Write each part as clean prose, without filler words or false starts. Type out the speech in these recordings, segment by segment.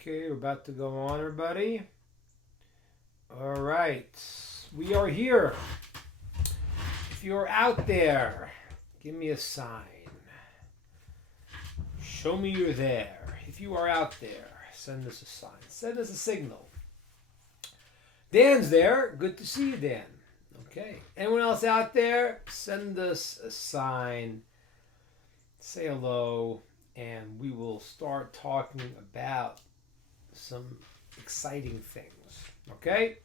Okay, we're about to go on, everybody. All right, we are here. If you're out there, give me a sign. Show me you're there. If you are out there, send us a sign. Send us a signal. Dan's there. Good to see you, Dan. Okay. Anyone else out there? Send us a sign. Say hello, and we will start talking about some exciting things. Okay?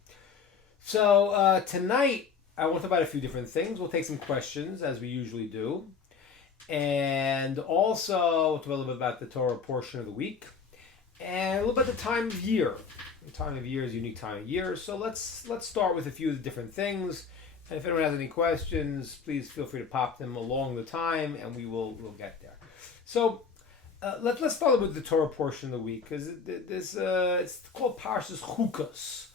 So tonight, I want to talk about a few different things. We'll take some questions, as we usually do. And also, we'll talk a little bit about the Torah portion of the week. And a little bit the time of year. The time of year is a unique time of year. So let's start with a few of the different things. And if anyone has any questions, please feel free to pop them along the time, and we'll get there. So let's start with the Torah portion of the week, because it's called Parshas Chukas.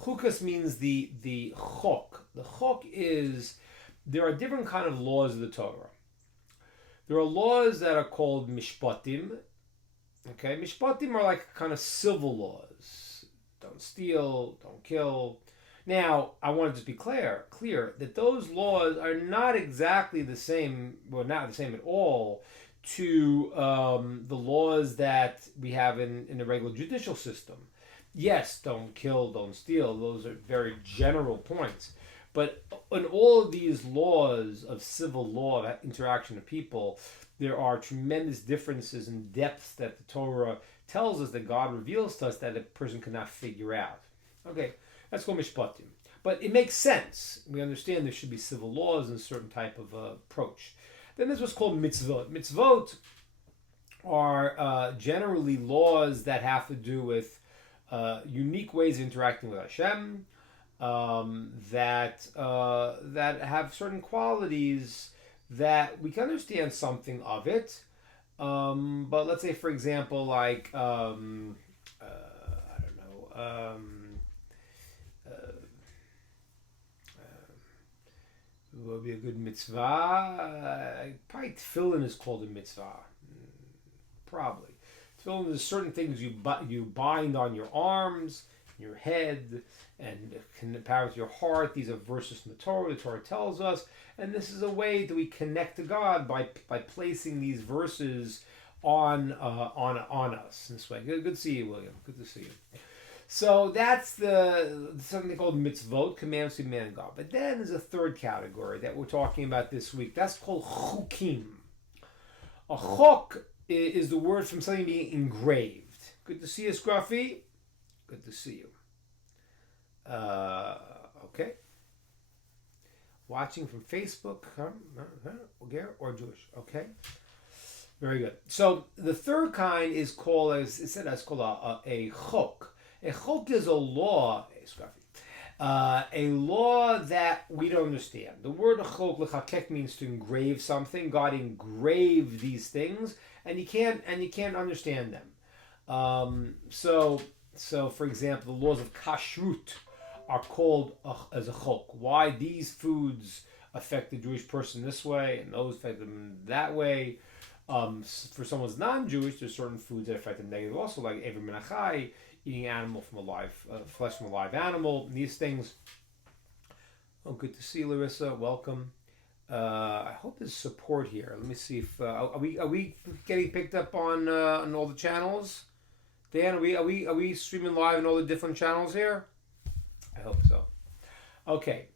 Chukas means the chok. The chok is, there are different kind of laws of the Torah. There are laws that are called mishpatim. Okay, mishpatim are like kind of civil laws. Don't steal, don't kill. Now, I want to just be clear that those laws are not exactly the same, well, not the same at all, to the laws that we have in the regular judicial system. Yes, don't kill, don't steal. Those are very general points. But in all of these laws of civil law, that interaction of people, there are tremendous differences in depths that the Torah tells us, that God reveals to us, that a person cannot figure out. Okay, that's called mishpatim. But it makes sense. We understand there should be civil laws and a certain type of approach. Then there's what's called mitzvot. Mitzvot are generally laws that have to do with unique ways of interacting with Hashem, that have certain qualities that we can understand something of it. But let's say, for example, like I don't know. What would be a good mitzvah? Probably tefillin is called a mitzvah. Probably. Tefillin is certain things you bind on your arms, your head, and compare with your heart. These are verses from the Torah. The Torah tells us, and this is a way that we connect to God by placing these verses on us in this way. Good to see you, William. Good to see you. So that's something called mitzvot, commandments to man and God. But then there's a third category that we're talking about this week. That's called chukim. A chok is the word from something being engraved. Good to see you, Scruffy. Good to see you. Okay. Watching from Facebook, or Jewish. Okay. Very good. So the third kind is called, as it said, that's called a chok. A chok is a law, a law that we don't understand. The word chok, lechakek, means to engrave something. God engraved these things, and you can't understand them. So for example, the laws of kashrut are called as a chok. Why these foods affect the Jewish person this way, and those affect them that way. For someone who's non-Jewish, there's certain foods that affect them negatively. Also, like Ever Menachai, eating animal from a live flesh from a live animal. These things. Oh, good to see you, Larissa. Welcome. I hope there's support here. Let me see if are we getting picked up on all the channels. Dan, are we streaming live on all the different channels here? I hope so. Okay.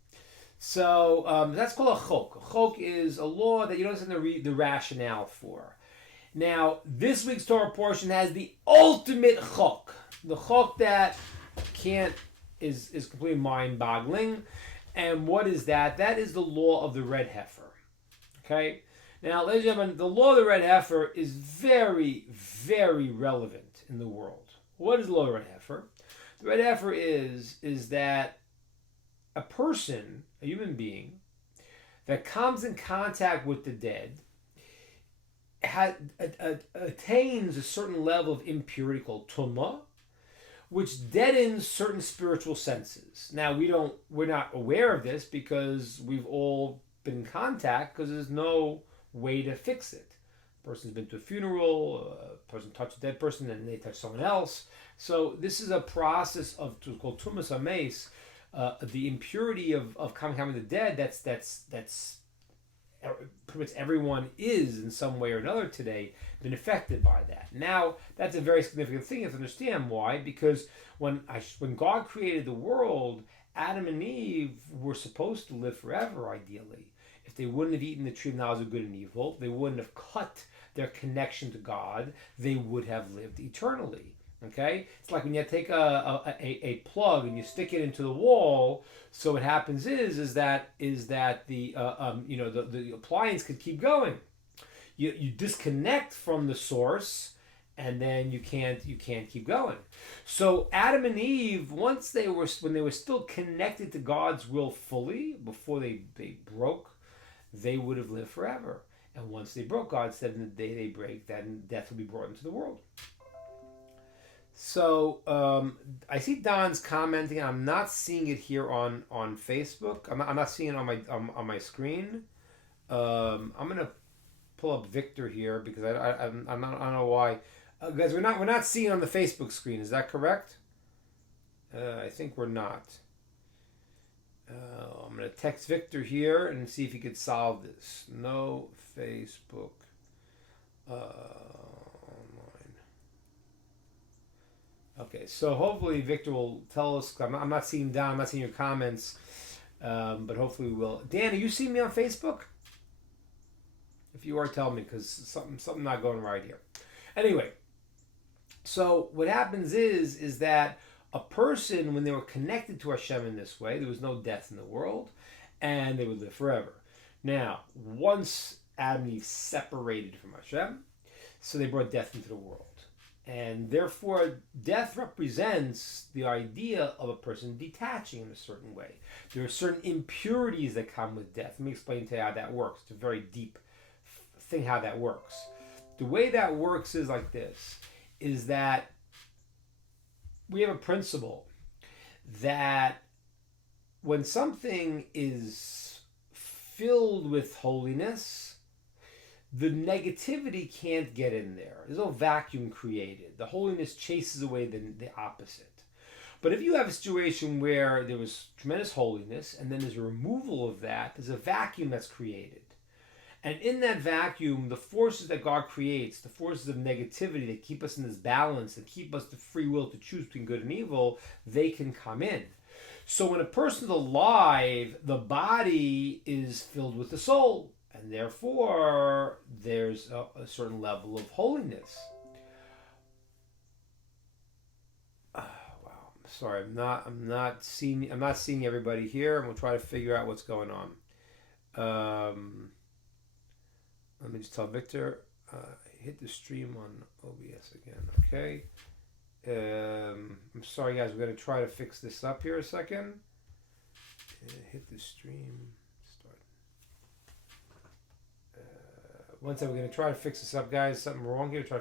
So that's called a chok. A chok is a law that you don't have to read the rationale for. Now, this week's Torah portion has the ultimate chok. The chok that is completely mind-boggling. And what is that? That is the law of the red heifer. Okay? Now, ladies and gentlemen, the law of the red heifer is very, very relevant in the world. What is the law of the red heifer? The red heifer is that a person, a human being, that comes in contact with the dead attains a certain level of impurity called tumah, which deadens certain spiritual senses. Now we're not aware of this because we've all been in contact, because there's no way to fix it. person's been to a funeral, a person touched a dead person, and they touch someone else. So this is a process of what's called tumas hameis, the impurity of coming the dead. That's pretty much everyone is in some way or another today been affected by that. Now that's a very significant thing. You have to understand why, because when God created the world, Adam and Eve were supposed to live forever, ideally. If they wouldn't have eaten the tree of knowledge of good and evil, they wouldn't have cut their connection to God, they would have lived eternally. Okay? It's like when you take a plug and you stick it into the wall, so what happens is that the the appliance could keep going. You disconnect from the source, and then you can't keep going. So Adam and Eve, when they were still connected to God's will fully, before they broke, they would have lived forever. And once they broke, God said, in the day they break, then death will be brought into the world. So I see Don's commenting. I'm not seeing it here on Facebook. I'm not seeing it on my screen. I'm gonna pull up Victor here because I don't know why. Guys, we're not seeing it on the Facebook screen. Is that correct? I think we're not. I'm going to text Victor here and see if he could solve this. No Facebook online. Okay, so hopefully Victor will tell us. I'm not seeing Don. I'm not seeing your comments, but hopefully we will. Dan, are you seeing me on Facebook? If you are, tell me, because something not going right here. Anyway, so what happens is that a person, when they were connected to Hashem in this way, there was no death in the world, and they would live forever. Now, once Adam and Eve separated from Hashem, so they brought death into the world. And therefore, death represents the idea of a person detaching in a certain way. There are certain impurities that come with death. Let me explain to you how that works. It's a very deep thing how that works. The way that works is like this, is that we have a principle that when something is filled with holiness, the negativity can't get in there. There's no vacuum created. The holiness chases away the opposite. But if you have a situation where there was tremendous holiness and then there's a removal of that, there's a vacuum that's created. And in that vacuum, the forces that God creates, the forces of negativity that keep us in this balance, that keep us the free will to choose between good and evil, they can come in. So when a person's alive, the body is filled with the soul. And therefore, there's a certain level of holiness. Wow, sorry, I'm not seeing everybody here. I'm gonna try to figure out what's going on. Let me just tell Victor, hit the stream on OBS again, okay? I'm sorry, guys. We're going to try to fix this up here a second. Hit the stream. Start. One second. We're going to try to fix this up, guys. Something wrong here. Try to